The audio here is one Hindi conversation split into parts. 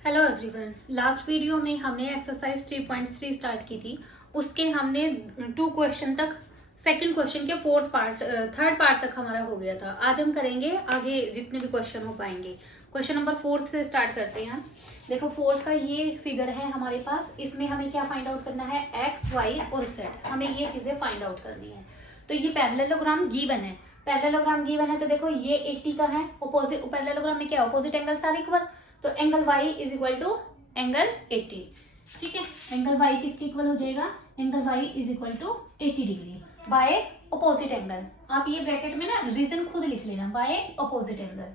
Hello everyone. लास्ट वीडियो में हमने एक्सरसाइज 3.3 स्टार्ट की थी। उसके हमने 2 क्वेश्चन तक, सेकंड क्वेश्चन के थर्ड पार्ट तक हमारा हो गया था। आज हम करेंगे आगे जितने भी क्वेश्चन हो पाएंगे। क्वेश्चन नंबर 4 से स्टार्ट करते हैं। देखो 4 का ये फिगर है हमारे पास। इसमें हमें क्या फाइंड आउट करना है, एक्स वाई और जेड। हमें ये चीजें फाइंड आउट करनी है। तो ये पैरेललोग्राम गिवन है। पैरेललोग्राम गिवन है तो देखो ये 80 का है। ऑपोजिट पैरेललोग्राम में क्या, ऑपोजिट एंगल्स आर इक्वल। तो angle y is equal to angle 80। ठीक है, एंगल y किसके इक्वल हो जाएगा, angle y is equal to 80 degree by opposite angle. आप ये ब्रैकेट में ना रीजन खुद लिख लेना, बाय ऑपोजिट एंगल।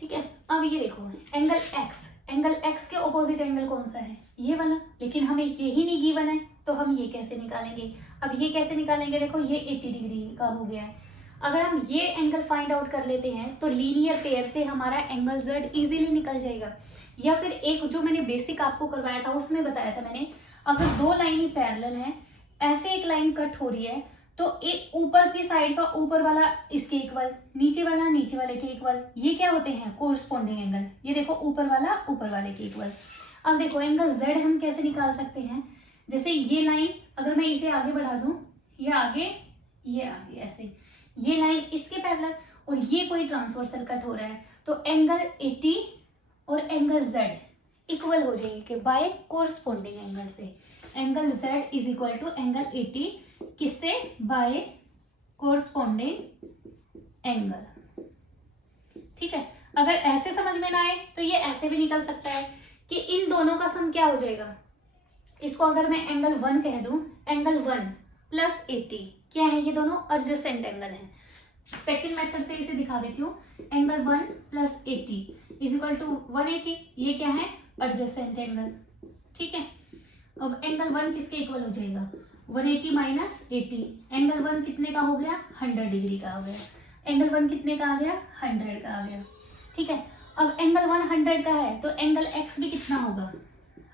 ठीक है, अब ये देखो एंगल x के ऑपोजिट एंगल कौन सा है, ये वाला। लेकिन हमें यही नहीं गिवन है तो हम ये कैसे निकालेंगे। अब ये कैसे निकालेंगे, देखो ये 80 डिग्री का हो गया है। अगर हम ये एंगल फाइंड आउट कर लेते हैं तो लीनियर पेयर से हमारा एंगल z इजीली निकल जाएगा। या फिर एक जो मैंने बेसिक आपको करवाया था उसमें बताया था मैंने, अगर दो लाइन ही पैरेलल है, ऐसे एक लाइन कट हो रही है तो एक ऊपर की साइड का ऊपर वाला इसके इक्वल, नीचे वाला नीचे वाले के इक्वल, ये क्या होते हैं, कोरस्पॉन्डिंग एंगल। ये देखो ऊपर वाला ऊपर वाले के इक्वल। अब देखो एंगल z हम कैसे निकाल सकते हैं, जैसे ये लाइन अगर मैं इसे आगे बढ़ा दूं, ये आगे ऐसे, ये लाइन इसके पैरेलल और ये कोई ट्रांसवर्सल कट हो रहा है तो एंगल 80 और एंगल z इक्वल हो जाएंगे बाय कोरस्पॉन्डिंग एंगल से। Angle z is equal to angle 80 किससे, बाय कोरस्पॉन्डिंग एंगल। ठीक है, अगर ऐसे समझ में ना आए तो ये ऐसे भी निकल सकता है कि इन दोनों का सम क्या हो जाएगा। इसको अगर मैं एंगल 1 कह दूं, एंगल 1 प्लस 80 क्या है, ये दोनों एडजेसेंट एंगल हैं। सेकेंड मेथड से इसे दिखा देती हूँ, angle 1 plus 80 is equal to 180, ये क्या है, एडजेसेंट एंगल। ठीक है, अब एंगल 1 किसके इक्वल हो जाएगा, 180 माइनस 80। एंगल 1 कितने का हो गया, 100 डिग्री का हो गया। एंगल 1 कितने का आ गया, 100 का आ गया। ठीक है, अब एंगल 1 100 का है तो एंगल x भी कितना होगा,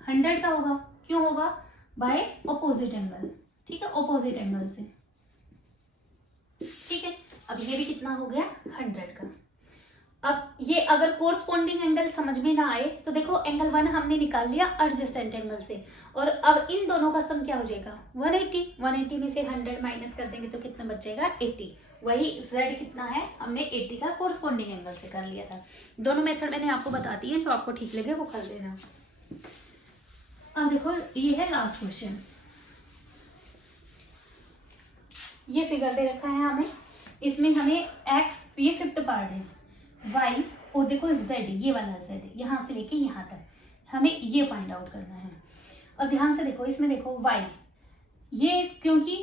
100 का होगा। क्यों होगा, बाय ऑपोजिट एंगल। ठीक है, ऑपोजिट एंगल से। ठीक है, अब ये भी कितना हो गया, 100 का। अब ये अगर कोरस्पॉन्डिंग एंगल समझ में ना आए तो देखो एंगल 1 हमने निकाल लिया एडजेसेंट एंगल से, और अब इन दोनों का सम क्या हो जाएगा, 180 में से 100 माइनस कर देंगे तो कितना बच जाएगा, 80। वही z कितना है, हमने 80 का कोरस्पॉन्डिंग एंगल से कर लिया था। दोनों मेथड मैंने आपको बता दी है, जो आपको ठीक लगे वो कर लेना। अब देखो ये है लास्ट क्वेश्चन। ये फिगर दे रखा है हमें, इसमें हमें x, ये फिफ्थ पार्ट है, y और देखो z, ये वाला z यहाँ से लेके यहाँ तक हमें ये फाइंड आउट करना है। और ध्यान से देखो, इसमें देखो y, ये क्योंकि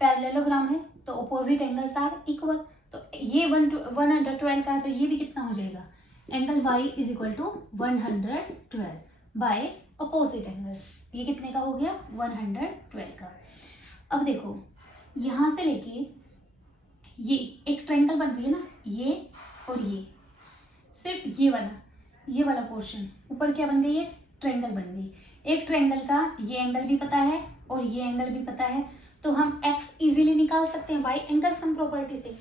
पैरेललोग्राम है तो ऑपोजिट एंगल्स आर इक्वल, तो ये 112 का है तो ये भी कितना हो जाएगा, angle y is equal to 112 by opposite angle. ये कितने का हो गया, 112 का। अब देखो यहां से लेके ये एक ट्रायंगल बन रही है ना, ये और ये, सिर्फ ये वाला पोर्शन ऊपर क्या बन गई है, ट्रायंगल बन गई। एक ट्रायंगल का ये एंगल भी पता है और ये एंगल भी पता है तो हम x इजीली निकाल सकते हैं बाय एंगल सम प्रॉपर्टी से।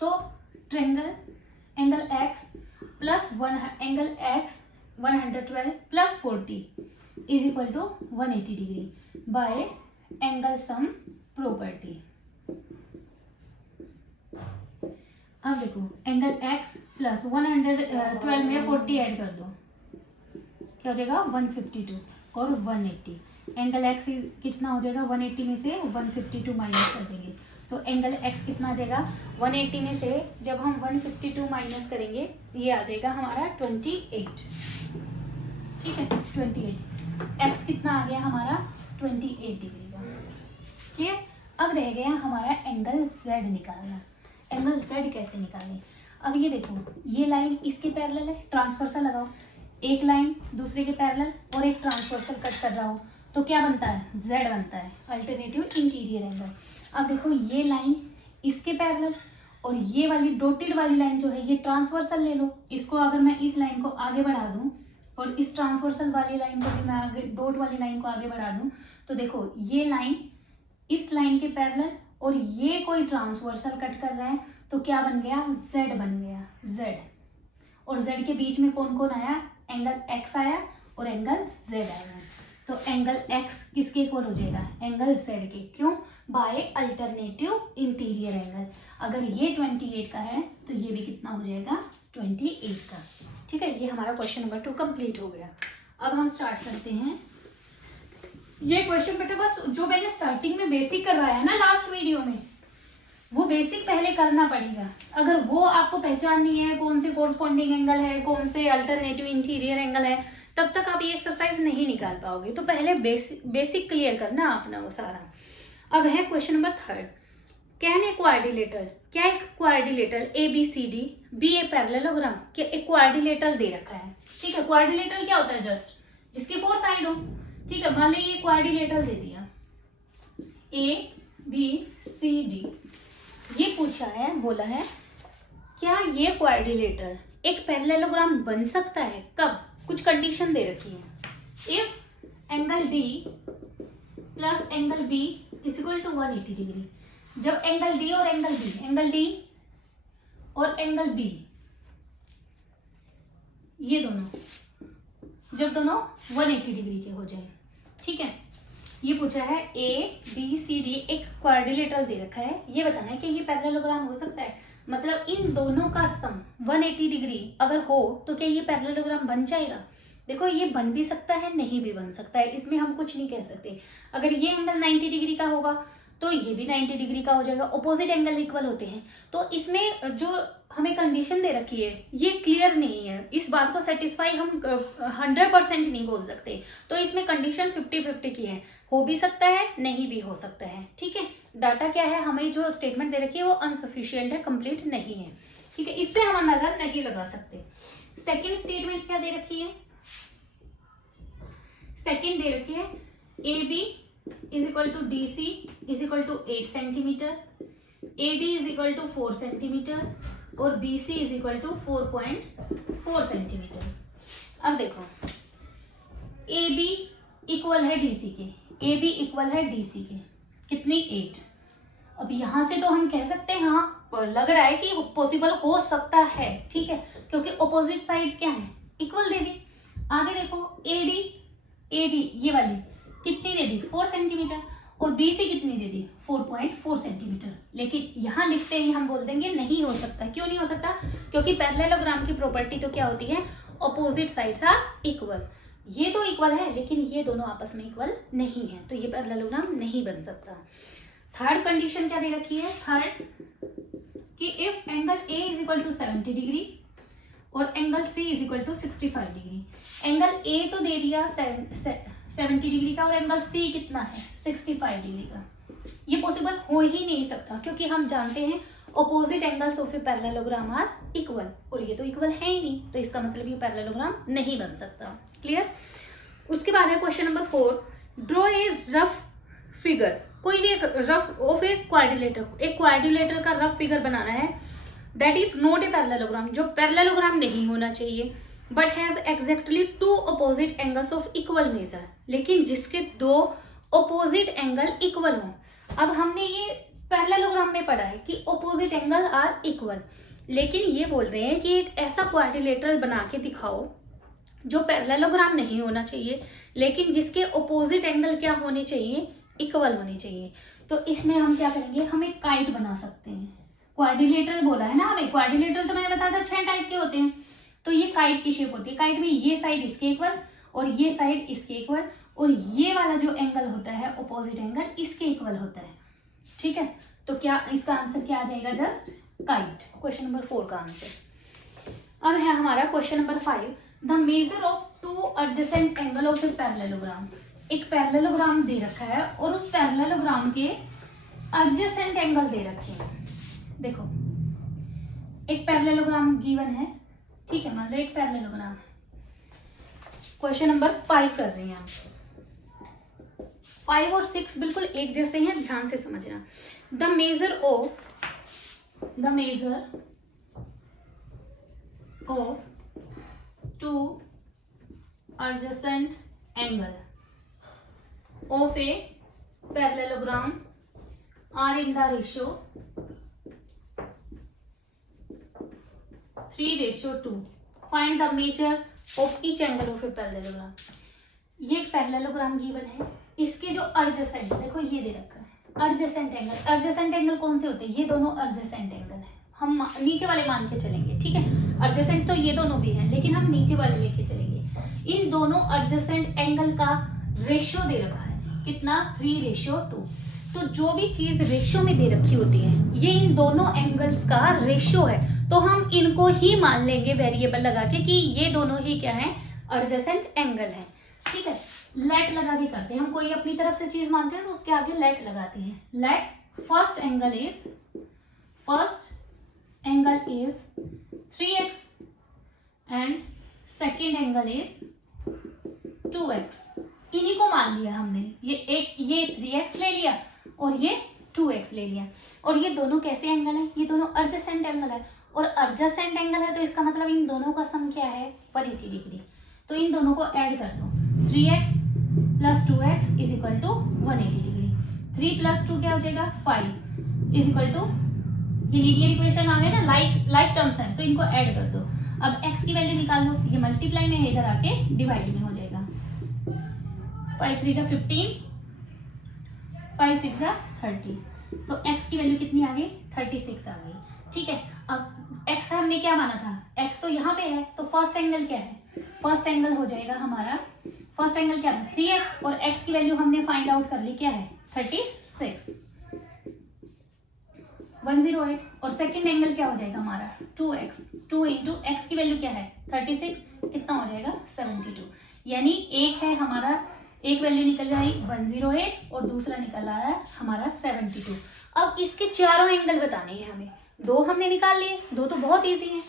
तो triangle angle x plus angle x 112 plus 40 is equal to 180 degree by angle sum property. अब देखो एंगल x प्लस 112 में 40 ऐड कर दो, क्या हो जाएगा, 152 और 180। एंगल x कितना हो जाएगा, 180 में से 152 माइनस कर देंगे तो एंगल x कितना आ जाएगा, 180 में से जब हम 152 माइनस करेंगे ये आ जाएगा हमारा 28। ठीक है, 28, x कितना आ गया हमारा 28 डिग्री का। ठीक है, अब रह गया हमारा एंगल z निकालना। एंगल z कैसे निकालें, अब ये देखो ये लाइन इसके पैरेलल है, ट्रांसवर्सल लगाओ, एक लाइन दूसरे के पैरेलल और एक ट्रांसवर्सल कट कर रहा हो तो क्या बनता है, z बनता है, अल्टरनेटिव इंटीरियर एंगल। अब देखो ये लाइन इसके पैरेलल और ये वाली डॉटेड वाली लाइन जो है ये ट्रांसवर्सल ले लो। इसको अगर मैं इस लाइन को आगे बढ़ा दूं और इस ट्रांसवर्सल वाली लाइन को भी मैं आगे, डॉट वाली लाइन को आगे बढ़ा दूं तो देखो ये लाइन इस लाइन के पैरेलल और ये कोई ट्रांसवर्सल कट कर रहा है तो क्या बन गया, z बन गया, z। और z के बीच में कौन कौन आया, एंगल एक्स आया और एंगल जेड आया। तो एंगल एक्स किसके इक्वल हो जाएगा, एंगल जेड के। क्यों, बाय अल्टरनेटिव इंटीरियर एंगल। अगर ये 28 का है तो ये भी कितना हो जाएगा, 28 का। ठीक है, ये हमारा क्वेश्चन नंबर 2 कंप्लीट हो गया। अब हम स्टार्ट करते हैं ये क्वेश्चन। बेटा बस जो मैंने स्टार्टिंग में बेसिक करवाया है ना लास्ट वीडियो में, वो बेसिक पहले करना पड़ेगा। अगर वो आपको पहचाननी है कौन से कोरस्पॉन्डिंग एंगल है, कौन से अल्टरनेटिव इंटीरियर एंगल है, तब तक आप ये एक्सरसाइज नहीं निकाल पाओगे। तो पहले बेसिक क्लियर करना अपना वो सारा। अब है question number 3। Can a quadrilateral, क्या एक quadrilateral ABCD be a parallelogram, क्या एक क्वाड्रिलेटरल दे रखा है। ठीक है, क्वाड्रिलेटरल क्या होता है, जस्ट जिसकी 4 साइड हो। ठीक है, मान लीजिए ये क्वाड्रिलेटरल दे दिया ABCD, ये पूछा है, बोला है क्या ये क्वाड्रिलेटरल एक पैरेललोग्राम बन सकता है, कब, कुछ कंडीशन दे रखी है। If angle D plus angle B is equal to 180 degree. जब एंगल D और एंगल B, एंगल D और एंगल B ये दोनों जब दोनों 180 डिग्री के हो जाए। ठीक है, ये पूछा है ABCD एक क्वाड्रिलेटरल दे रखा है, ये बताना है कि ये पैरेललोग्राम हो सकता है। मतलब इन दोनों का सम 180 डिग्री अगर हो तो क्या ये पैरेललोग्राम बन जाएगा। देखो ये बन भी सकता है, नहीं भी बन सकता है, इसमें हम कुछ नहीं कह सकते। अगर ये एंगल 90 डिग्री का होगा तो ये भी 90 डिग्री का हो जाएगा, ऑपोजिट एंगल इक्वल होते हैं। तो इसमें जो हमें कंडीशन दे रखी है ये क्लियर नहीं है, इस बात को सेटिस्फाई हम 100% नहीं बोल सकते। तो इसमें कंडीशन 50-50 की है, हो भी सकता है, नहीं भी हो सकता है। ठीक है, डाटा क्या है, हमें जो स्टेटमेंट दे रखी है वो अनसफिशियंट है, कंप्लीट नहीं है। ठीक है, इससे हम अंदाजा नहीं लगा सकते। सेकेंड स्टेटमेंट क्या दे रखी है, सेकेंड दे रखी है AB is equal to DC is equal to 8 centimetre, AD is equal to 4 centimetre और BC is equal to 4.4 centimetre. अब देखो AB इक्वल है DC के, AB इक्वल है DC के, कितनी 8। अब यहां से तो हम कह सकते हैं हाँ लग रहा है कि पॉसिबल हो सकता है। ठीक है, क्योंकि ऑपोजिट साइड्स क्या है, इक्वल दे दी। आगे देखो AD ये वाली कितनी दे दी, 4 सेंटीमीटर, और BC कितनी दे दी, 4.4 सेंटीमीटर। लेकिन यहाँ लिखते ही हम बोल देंगे नहीं हो सकता। क्यों नहीं हो सकता, क्योंकि पैरेललोग्राम की प्रॉपर्टी तो क्या होती है, ऑपोजिट साइड्स आर इक्वल। ये तो इक्वल है लेकिन ये दोनों आपस में इक्वल नहीं है, तो ये पैरेललोग्राम नहीं बन सकता। थर्ड कंडीशन क्या दे रखी है, थर्ड कि if angle A is equal to 70 degree और angle C is equal to 65 degree. Angle A तो दे दिया 70 डिग्री का और एंगल C कितना है, 65 डिग्री का। ये पॉसिबल हो ही नहीं सकता, क्योंकि हम जानते हैं opposite angles of a parallelogram are equal, और ये तो इक्वल है ही नहीं, तो इसका मतलब ये पैरेललोग्राम नहीं बन सकता। क्लियर। उसके बाद है question number 4, draw a rough figure. कोई भी एक रफ ऑफ ए क्वाड्रिलेटर, एक क्वाड्रिलेटर का रफ फिगर बनाना है, that is not a parallelogram, जो पैरेललोग्राम नहीं होना चाहिए, but has exactly 2 opposite angles of equal major, लेकिन जिसके 2 ऑपोजिट एंगल इक्वल हों। अब हमने ये पैरेललोग्राम में पढ़ा है कि ऑपोजिट एंगल आर इक्वल, लेकिन ये बोल रहे हैं कि एक ऐसा क्वाड्रिलेटरल बना के दिखाओ जो पैरेललोग्राम नहीं होना चाहिए, लेकिन जिसके ऑपोजिट एंगल क्या होने चाहिए, इक्वल होने चाहिए। तो इसमें हम क्या करेंगे, हम एक काइट बना सकते हैं। क्वाड्रिलेटरल बोला है ना हमें, क्वाड्रिलेटरल तो मैंने बताया था 6 टाइप के होते हैं। तो ये काइट की शेप होती है, काइट में ये साइड इसके इक्वल और ये साइड इसके इक्वल, और ये वाला जो एंगल होता है ऑपोजिट एंगल इसके इक्वल होता है। ठीक है, तो क्या इसका आंसर क्या आ जाएगा, जस्ट काइट। क्वेश्चन नंबर 4 का आंसर। अब है हमारा question number 5, the measure of 2 adjacent angle of a parallelogram. एक पैरेललोग्राम दे रखा है और उस पैरेललोग्राम के एडजेसेंट एंगल दे रखे हैं। देखो एक पैरेललोग्राम गिवन है, ठीक है, मान लो एक पैरेललोग्राम है। क्वेश्चन नंबर 5 कर रहे हैं हम। 5 और 6 बिल्कुल एक जैसे हैं, ध्यान से समझना। The measure of 2 adjacent angle of a parallelogram are in the ratio 3:2। Find the measure of each angle of a parallelogram. ये एक पैरेललोग्राम गिवन है, इसके जो एडजेसेंट, देखो ये दे रखा है एडजेसेंट एंगल। एडजेसेंट एंगल कौन से होते हैं? ये दोनों एडजेसेंट एंगल है। हम नीचे वाले मान के चलेंगे, ठीक है। एडजेसेंट तो ये दोनों भी हैं, लेकिन हम नीचे वाले लेके चलेंगे। इन दोनों एडजेसेंट एंगल का रेशियो दे रखा है, कितना? 3:2। तो जो भी चीज रेशियो में दे रखी होती है, ये इन दोनों एंगल्स का रेशियो है, तो हम इनको ही मान लेंगे वेरिएबल लगा के कि ये दोनों ही क्या है? एडजेसेंट एंगल है, ठीक है। लेट लगा के करते हैं, हम कोई अपनी तरफ से चीज मानते हैं तो उसके आगे लेट लगाते हैं। Let first angle is 3x and second angle is 2x। इन्हीं को मान लिया हमने, ये 3x ले लिया और ये 2x ले लिया। और ये दोनों कैसे एंगल है? ये दोनों एडजेसेंट एंगल है, और एडजेसेंट एंगल है तो इसका मतलब इन दोनों का सम क्या है? 180 डिग्री। तो इन दोनों को ऐड कर दो, 3x + 2x is equal to 180 degree. 3 + 2 क्या हो जाएगा? 5 इज इक्वल टू, ये लीनियर इक्वेशन आ गए ना, लाइक टर्म्स हैं, तो इनको ऐड कर दो। अब x की वैल्यू निकाल लो, ये मल्टीप्लाई में है, इधर आके डिवाइड में हो जाएगा। 5 3 = 15, 5 6 = 30। तो x की वैल्यू कितनी आ गई? 36 आ गई, ठीक है। अब x हमने क्या माना था? x तो यहाँ पे है, तो फर्स्ट एंगल क्या है? फर्स्ट एंगल हो जाएगा हमारा, फर्स्ट एंगल क्या था? 3x, और x की वैल्यू हमने फाइंड आउट कर ली, क्या है? 36, 108। और सेकंड एंगल क्या हो जाएगा हमारा? 2x, 2 × x की वैल्यू क्या है? 36, कितना हो जाएगा? 72। यानी एक है हमारा, एक वैल्यू निकल आई 108 और दूसरा निकल आया हमारा 72। अब इसके चारों एंगल बताने हैं हमें। दो हमने निकाल लिए, दो तो बहुत इजी है।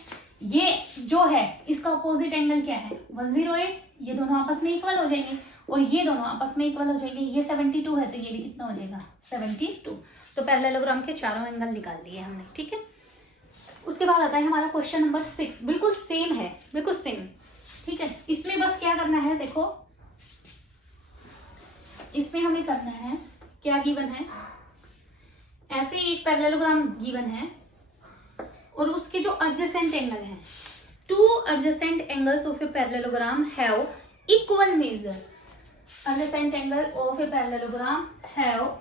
ये जो है इसका अपोजिट एंगल क्या है? 108। ये दोनों आपस में इक्वल हो जाएंगे और ये दोनों आपस में इक्वल हो जाएंगे। ये 72 है तो ये भी कितना हो जाएगा? 72। तो पैरेललोग्राम के चारों एंगल निकाल दिए हमने, ठीक है। उसके बाद आता है हमारा क्वेश्चन नंबर 6। बिल्कुल सेम है, बिल्कुल सेम, ठीक है। इसमें बस क्या करना है, देखो इसमें हमें करना है क्या गिवन है, ऐसे एक पैरेललोग्राम गिवन है और उसके जो एडजेसेंट एंगल हैं, 2 adjacent angles of a parallelogram have equal major. Adjacent angle of a parallelogram have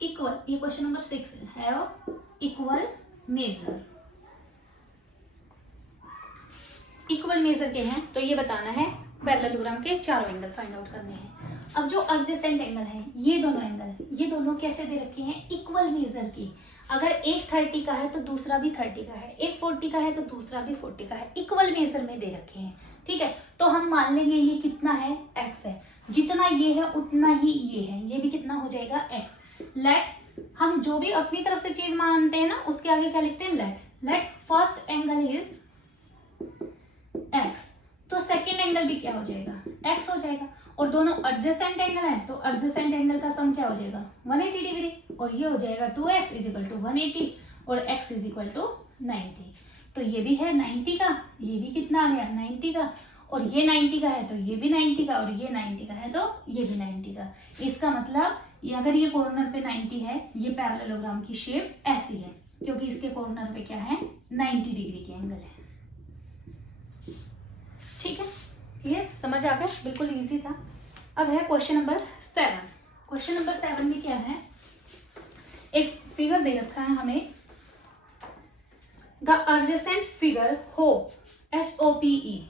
equal, ये क्वेश्चन नंबर 6 है, have equal major. Equal major के हैं तो ये बताना है, पैरेललोग्राम के चारों एंगल फाइंड आउट करने हैं। अब जो एडजेसेंट एंगल है, ये दोनों एंगल, ये दोनों कैसे दे रखे हैं? इक्वल मेजर की। अगर एक 30 का है तो दूसरा भी 30 का है, एक 40 का है तो दूसरा भी 40 का है, इक्वल मेजर में दे रखे हैं, ठीक है। तो हम मान लेंगे ये कितना है? x है। जितना ये है उतना ही ये है, ये भी कितना हो जाएगा? x। लेट, हम जो भी अपनी तरफ से चीज मानते हैं ना, उसके आगे क्या लिखते हैं? Let first angle is x, तो सेकेंड एंगल भी क्या हो जाएगा? x हो जाएगा। और दोनों एडजेसेंट एंगल है तो एडजेसेंट एंगल का सम क्या हो जाएगा? 180 डिग्री। और ये हो जाएगा 2x = 180 और x = 90। तो ये भी है 90 का, ये भी कितना आ गया? 90 का। और ये 90 का है तो ये भी 90 का, और ये 90 का है तो ये भी 90 का। इसका मतलब ये अगर ये कॉर्नर पे 90 है, ये पैरेललोग्राम की शेप ऐसी है क्योंकि इसके कॉर्नर पे क्या है? 90 डिग्री के एंगल है, ठीक है। क्लियर? समझ आ गया? बिल्कुल इजी था। अब है क्वेश्चन नंबर 7। क्वेश्चन नंबर 7 में क्या है? एक फिगर दे रखा है हमें, द एडजेसेंट फिगर हो HOPE।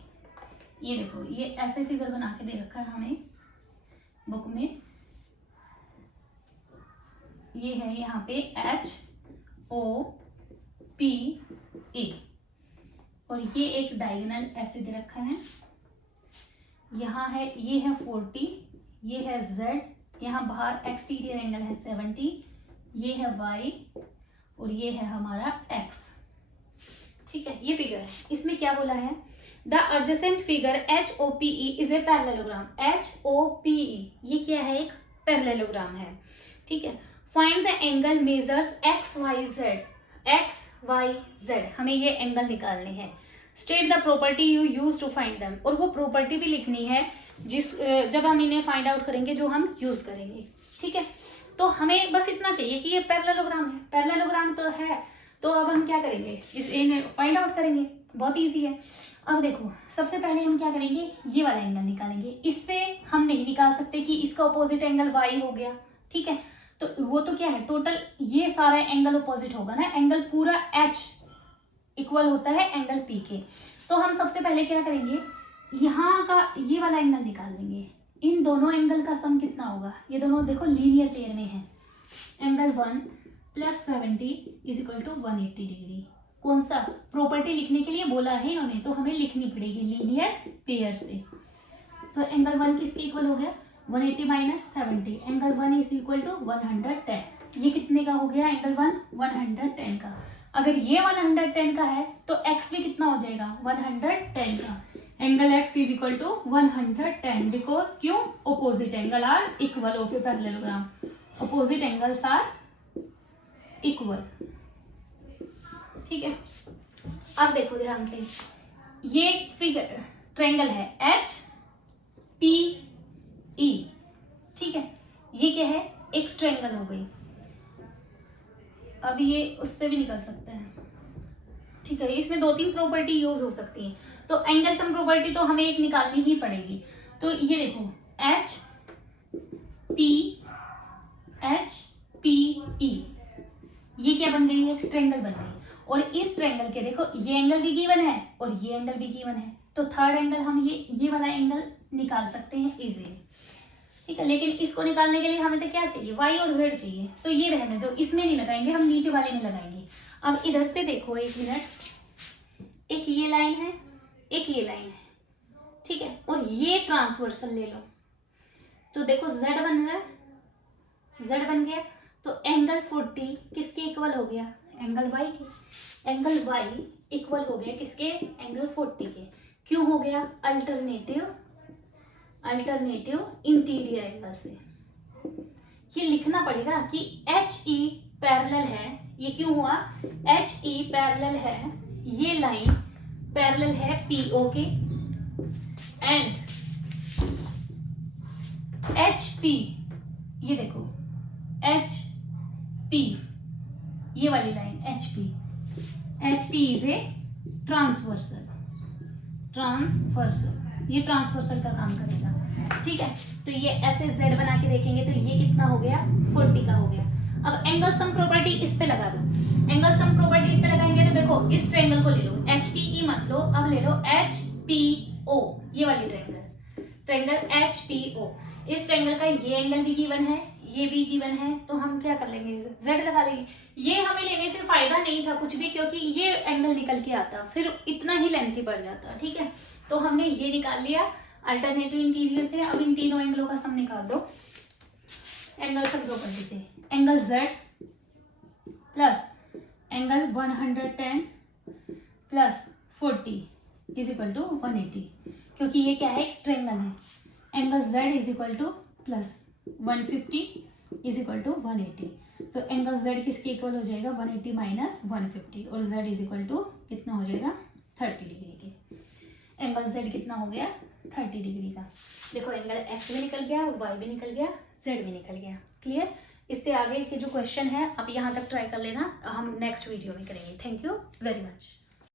ये देखो, ये ऐसे फिगर बना के दे रखा है हमें बुक में। ये है यहाँ पे HOPE और ये एक डायगोनल ऐसे दे रखा है। यहाँ है, ये है 40, ये है Z, यहाँ बाहर एक्सटीरियर एंगल है 70, ये है Y और ये है हमारा X, ठीक है। ये फिगर है, इसमें क्या बोला है? The adjacent figure HOPE is a parallelogram. HOPE ये क्या है? एक पैरेललोग्राम है, ठीक है। Find the angle measures XYZ। हमें ये एंगल निकालने हैं। State the property you use to find them, और वो प्रॉपर्टी भी लिखनी है जब हम इन्हें फाइंड आउट करेंगे, जो हम यूज करेंगे, ठीक है। तो हमें बस इतना चाहिए कि ये पैरेललोग्राम है, पैरेललोग्राम तो है, तो अब हम क्या करेंगे? इन्हें फाइंड आउट करेंगे। बहुत इजी है। अब देखो सबसे पहले हम क्या करेंगे, ये वाला एंगल निकालेंगे। इससे हम नहीं निकाल सकते कि इसका ऑपोजिट एंगल y हो गया, ठीक है। तो वो तो क्या है, टोटल ये सारा एंगल ऑपोजिट होगा ना, एंगल पूरा h इक्वल होता है एंगल p के। तो हम सबसे पहले क्या करेंगे, यहाँ का ये वाला एंगल निकाल लेंगे। इन दोनों एंगल का सम कितना होगा, ये दोनों देखो लीनियर पेयर में है। Angle 1 + 70 = 180 degree. कौन सा, प्रॉपर्टी लिखने के लिए बोला है इन्होंने, तो हमें लिखनी पड़ेगी लीनियर पेयर से। तो एंगल 1 किसके इक्वल हो गया, 180 - 70। एंगल 1 = 110। ये कितने का हो गया, एंगल 1 110 का। अगर ये 110 का है तो x भी कितना हो जाएगा, 110 का। एंगल x = 110 बिकॉज क्यों, opposite angle are equal of a parallelogram, opposite angles are equal, ठीक है। अब देखो ध्यान से, ये फिगर ट्रायंगल है एच पी ई, ठीक है। ये क्या है, एक ट्रायंगल हो गई। अब ये उससे भी निकल सकता है, ठीक है। इसमें 2-3 प्रॉपर्टी यूज हो सकती है, तो एंगल सम प्रॉपर्टी तो हमें एक निकालनी ही पड़ेगी। तो ये देखो एच पी ई, ये क्या बन गई, एक ट्रायंगल बन गई। और इस ट्रायंगल के देखो ये एंगल भी गिवन है और ये एंगल भी गिवन है, तो थर्ड एंगल हम ये वाला एंगल निकाल सकते हैं इजीली, ठीक है। लेकिन इसको निकालने के लिए हमें तो क्या चाहिए, y और z चाहिए। तो ये रहने दो, इसमें नहीं लगाएंगे, हम नीचे वाले में लगाएंगे। अब इधर से देखो, एक मिनट, एक ये लाइन है, एक ये लाइन है, ठीक है। और ये ट्रांसवर्सल ले लो, तो देखो z बन रहा है, z बन गया। तो एंगल 40 किसके इक्वल हो गया, एंगल y के। एंगल y इक्वल हो गया किसके, एंगल 40 के। क्यों हो गया, अल्टरनेटिव इंटीरियर एंगल से। ये लिखना पड़ेगा कि HE पैरेलल है, ये क्यों हुआ, HE पैरेलल है, ये लाइन पैरेलल है PO के, एंड HP, ये देखो HP, ये वाली line HP is a transversal, ये ट्रांसवर्सल का काम करेगा, ठीक है। तो ये ऐसे Z बना के देखेंगे तो ये कितना हो गया, 40 का हो गया। अब एंगल सम प्रॉपर्टी इस पे लगा दो। एंगल सम प्रॉपर्टी इस पे लगाएंगे तो देखो इस ट्रायंगल को ले लो, HPE मत लो, अब ले लो HPO, ये वाली ट्रायंगल HPO। इस ट्रायंगल का ये एंगल भी गिवन है, ये भी गिवन है, तो हम क्या कर लेंगे, Z लगा लेंगे। ये हमें लेने से फायदा नहीं था कुछ भी, क्योंकि ये एंगल निकल के आता, फिर इतना ही लेंथी पड़ जाता, ठीक है। तो हमने ये निकाल लिया अल्टरनेटिव इंटीरियर से। अब इन तीनों एंगलों का सम निकाल दो एंगल सम प्रॉपर्टी से। Angle Z plus angle 110 plus 40 = 180, क्योंकि ये क्या है, एक ट्रायंगल है। एंगल Z प्लस 150 = 180, तो एंगल Z किसके इक्वल हो जाएगा, 180 - 150, और Z कितना हो जाएगा, 30 डिग्री के। एंगल Z कितना हो गया, 30 डिग्री का। देखो एंगल X भी निकल गया, Y भी निकल गया, Z भी निकल गया, क्लियर। इससे आगे के जो क्वेश्चन है आप यहाँ तक ट्राई कर लेना, हम नेक्स्ट वीडियो में करेंगे। Thank you very much.